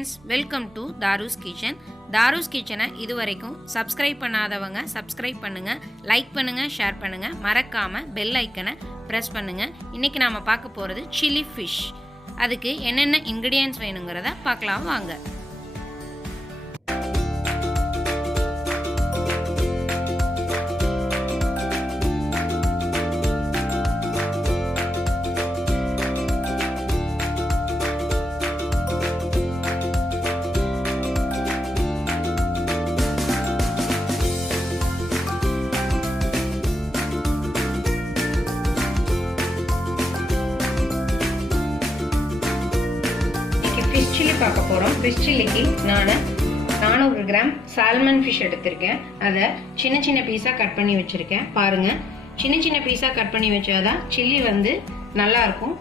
friends, welcome to Dharu's Kitchen. Dharu's Kitchen இதுவரைக்கும் subscribe பண்ணாதவங்க subscribe பண்ணுங்க, லைக் பண்ணுங்க, ஷேர் பண்ணுங்க, மறக்காம பெல் ஐக்கனை பிரஸ் பண்ணுங்க. இன்னைக்கு நாம பார்க்க போறது chilli fish. அதுக்கு என்னென்ன இன்கிரிடியன்ட்ஸ் வேணும்ங்கறத பார்க்கலாம் வாங்க. ஃபிஷ் சில்லி பார்க்க போகிறோம். ஃபிஷ் சில்லிக்கு நான் 400 கிராம் சால்மன் ஃபிஷ் எடுத்திருக்கேன். அதை சின்ன சின்ன பீஸாக கட் பண்ணி வச்சுருக்கேன். பாருங்கள், சின்ன சின்ன பீஸாக கட் பண்ணி வச்சாதான் சில்லி நல்லாயிருக்கும்.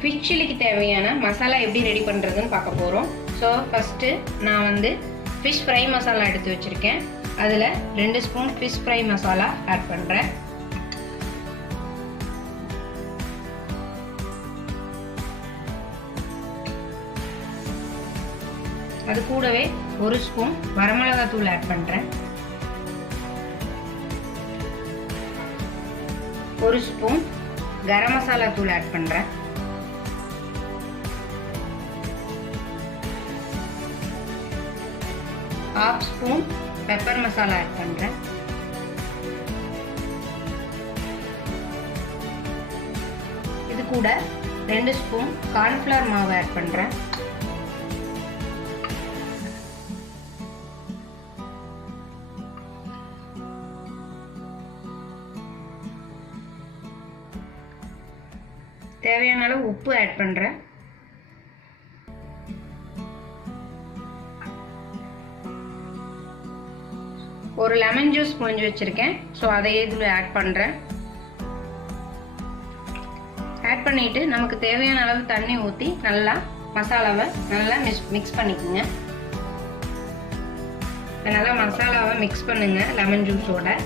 ஃபிஷ் சில்லிக்கு தேவையான மசாலா எப்படி ரெடி பண்ணுறதுன்னு பார்க்க போகிறோம். ஸோ ஃபஸ்ட்டு நான் ஃபிஷ் ஃப்ரை மசாலா எடுத்து வச்சுருக்கேன். அதில் 2 spoon fish fry masala add பண்ணுறேன். அது கூடவே 1 ஸ்பூன் வரமிளகாய் தூள் ஆட் பண்றேன். 1 ஸ்பூன் கரம் மசாலா தூள் ஆட் பண்றேன். 1/2 ஸ்பூன் பெப்பர் மசாலா ஆட் பண்றேன். இது கூட 2 ஸ்பூன் கார்ன்ஃப்ளவர் மாவு ஆட் பண்றேன். தேவையான அளவு உப்பு ஆட் பண்றேன். ஒரு லெமன் ஜூஸ் புழிஞ்சு வச்சிருக்கேன். ஸோ அதையே இதில் ஆட் பண்றேன். ஆட் பண்ணிட்டு நமக்கு தேவையான அளவு தண்ணி ஊற்றி நல்லா மசாலாவை நல்லா மிக்ஸ் பண்ணிக்கோங்க. நல்லா மசாலாவை மிக்ஸ் பண்ணுங்க லெமன் ஜூஸோட.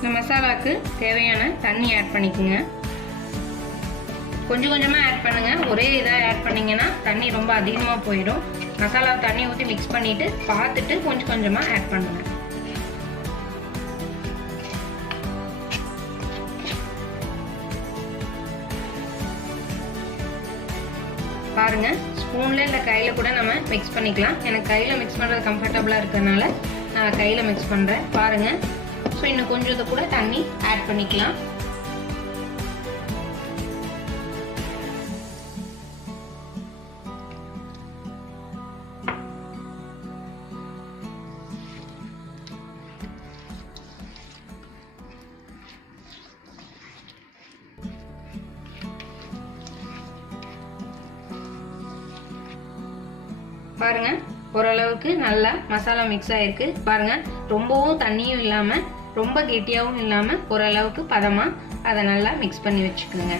இந்த மசாலாவுக்கு தேவையான தண்ணி ஆட் பண்ணிக்கோங்க. கொஞ்சம் கொஞ்சமாக ஆட் பண்ணுங்க. ஒரே இதாக ஆட் பண்ணீங்கன்னா தண்ணி ரொம்ப அதிகமாக போயிடும். மசாலா தண்ணி ஊற்றி மிக்ஸ் பண்ணிட்டு பார்த்துட்டு கொஞ்சம் கொஞ்சமாக ஆட் பண்ணுங்க. பாருங்க, ஸ்பூன்ல இல்லை கையில் கூட நம்ம மிக்ஸ் பண்ணிக்கலாம். எனக்கு கையில் மிக்ஸ் பண்ணுறது கம்ஃபர்டபுளாக இருக்கிறதுனால நான் கையில் மிக்ஸ் பண்ணுறேன். பாருங்க, ஸோ இன்னும் கொஞ்சம் கூட தண்ணி ஆட் பண்ணிக்கலாம். பாருங்க, ஓரளவுக்கு நல்லா மசாலா மிக்ஸ் ஆயிருக்கு. பாருங்க, ரொம்பவும் தண்ணியும் இல்லாம ரொம்ப கெட்டியாகவும் இல்லாம ஓரளவுக்கு பதமா அதை நல்லா மிக்ஸ் பண்ணி வச்சுக்கோங்க.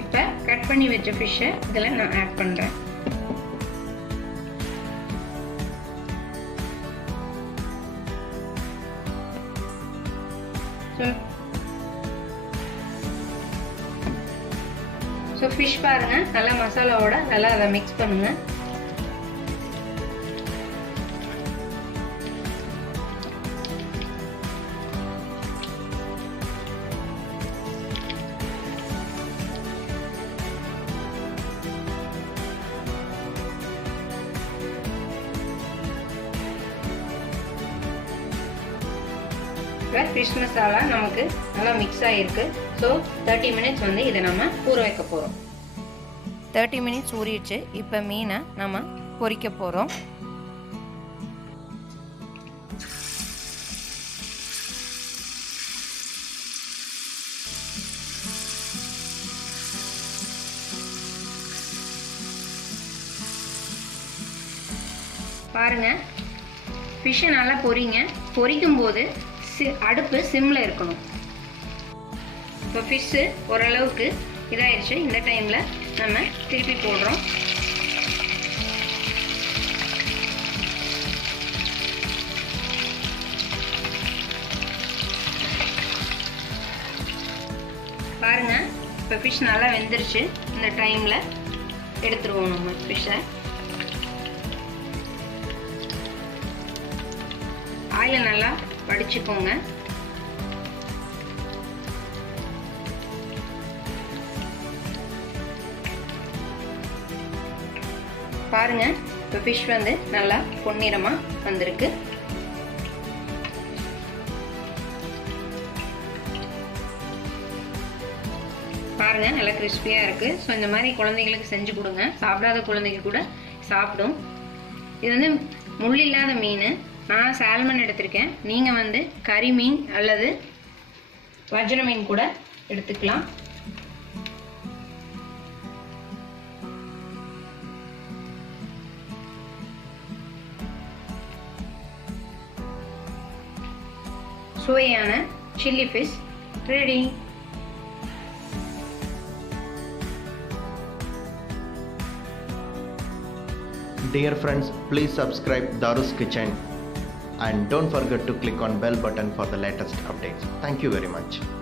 இப்ப கட் பண்ணி வச்ச ஃபிஷ்ஷை இதுல நான் ஆட் பண்றேன். ஸோ ஃபிஷ் பாருங்க, நல்லா மசாலாவோட நல்லா அதை மிக்ஸ் பண்ணுங்க. ஃபிஷ் மசாலா நமக்கு நல்லா மிக்ஸ் ஆகிருக்கு. ஸோ 30 மினிட்ஸ் இதை நம்ம ஊற வைக்க போகிறோம். 30 மினிட்ஸ் ஊறிடுச்சு. இப்போ மீனை நம்ம பொரிக்க போகிறோம். பாருங்க, ஃபிஷ்ஷை நல்லா பொரிங்க. பொரிக்கும் போது அடுப்பு சிம்ல இருக்கணும். இப்போ ஃபிஷ்ஷு ஓரளவுக்கு இதாயிடுச்சு. இந்த டைம்ல நம்ம திருப்பி போடுறோம். பாருங்கள், இப்போ ஃபிஷ் நல்லா வெந்துருச்சு. இந்த டைமில் எடுத்துருவோம் நம்ம ஃபிஷ்ஷை. ஆயிலை நல்லா வடிச்சுக்கோங்க. பாருங்க, இப்போ ஃபிஷ் வந்து நல்லா பொன்னிறமாக வந்திருக்கு. பாருங்க, நல்லா கிறிஸ்பியாக இருக்குது. ஸோ இந்த மாதிரி குழந்தைங்களுக்கு செஞ்சு கொடுங்க. சாப்பிடாத குழந்தைங்க கூட சாப்பிடும். இது வந்து முள் இல்லாத மீன். நான் சால்மன் எடுத்திருக்கேன். நீங்கள் வந்து கறி மீன் அல்லது வஜ்ர மீன் கூட எடுத்துக்கலாம். சுவையான chilli fish ready. Dear friends, please subscribe Dharu's Kitchen and don't forget to click on bell button for the latest updates. Thank you very much.